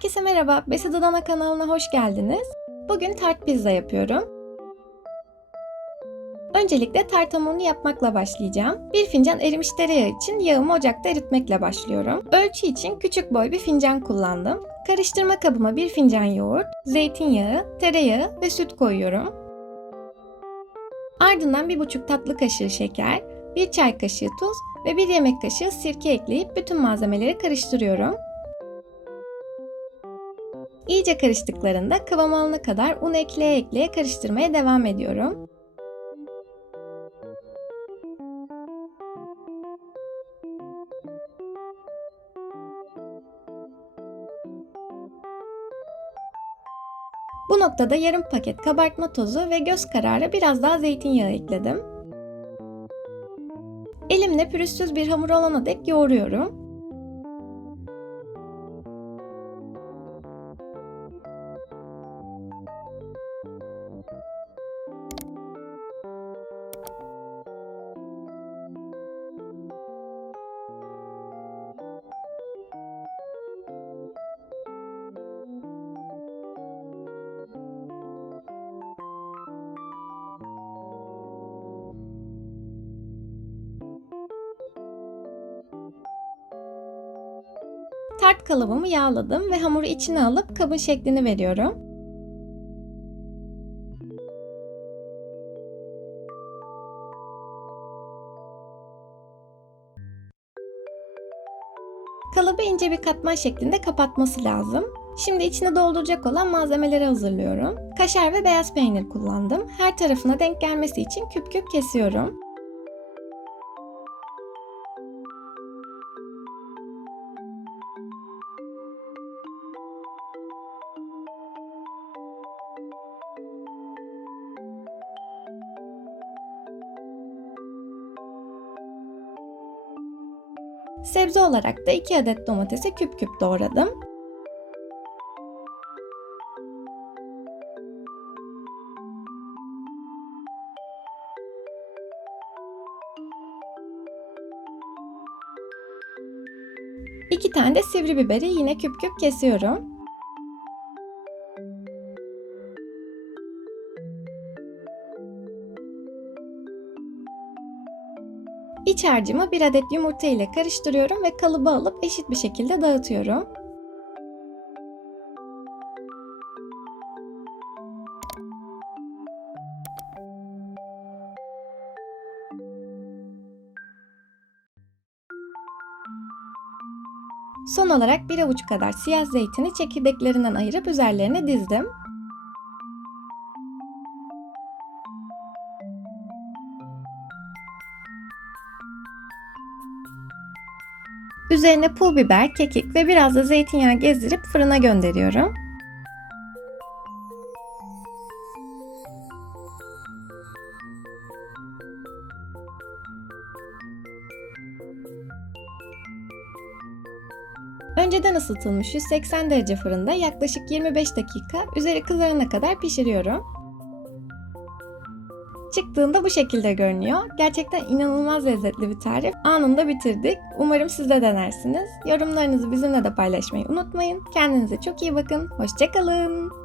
Herkese merhaba, Besit Adana kanalına hoş geldiniz. Bugün tart pizza yapıyorum. Öncelikle tart hamurunu yapmakla başlayacağım. Bir fincan erimiş tereyağı için yağımı ocakta eritmekle başlıyorum. Ölçü için küçük boy bir fincan kullandım. Karıştırma kabıma bir fincan yoğurt, zeytinyağı, tereyağı ve süt koyuyorum. Ardından bir buçuk tatlı kaşığı şeker, bir çay kaşığı tuz ve bir yemek kaşığı sirke ekleyip bütün malzemeleri karıştırıyorum. İyice karıştıklarında kıvam alana kadar un ekleye ekleye karıştırmaya devam ediyorum. Bu noktada yarım paket kabartma tozu ve göz kararı biraz daha zeytinyağı ekledim. Elimle pürüzsüz bir hamur olana dek yoğuruyorum. Tart kalıbımı yağladım ve hamuru içine alıp kabın şeklini veriyorum. Kalıbı ince bir katman şeklinde kapatması lazım. Şimdi içine dolduracak olan malzemeleri hazırlıyorum. Kaşar ve beyaz peynir kullandım. Her tarafına denk gelmesi için küp küp kesiyorum. Sebze olarak da 2 adet domatesi küp küp doğradım. İki tane de sivri biberi yine küp küp kesiyorum. İç harcımı bir adet yumurta ile karıştırıyorum ve kalıba alıp eşit bir şekilde dağıtıyorum. Son olarak bir avuç kadar siyah zeytini çekirdeklerinden ayırıp üzerlerine dizdim. Üzerine pul biber, kekik ve biraz da zeytinyağı gezdirip fırına gönderiyorum. Önceden ısıtılmış 180 derece fırında yaklaşık 25 dakika üzeri kızarana kadar pişiriyorum. Çıktığında bu şekilde görünüyor. Gerçekten inanılmaz lezzetli bir tarif. Anında bitirdik. Umarım siz de denersiniz. Yorumlarınızı bizimle de paylaşmayı unutmayın. Kendinize çok iyi bakın. Hoşçakalın.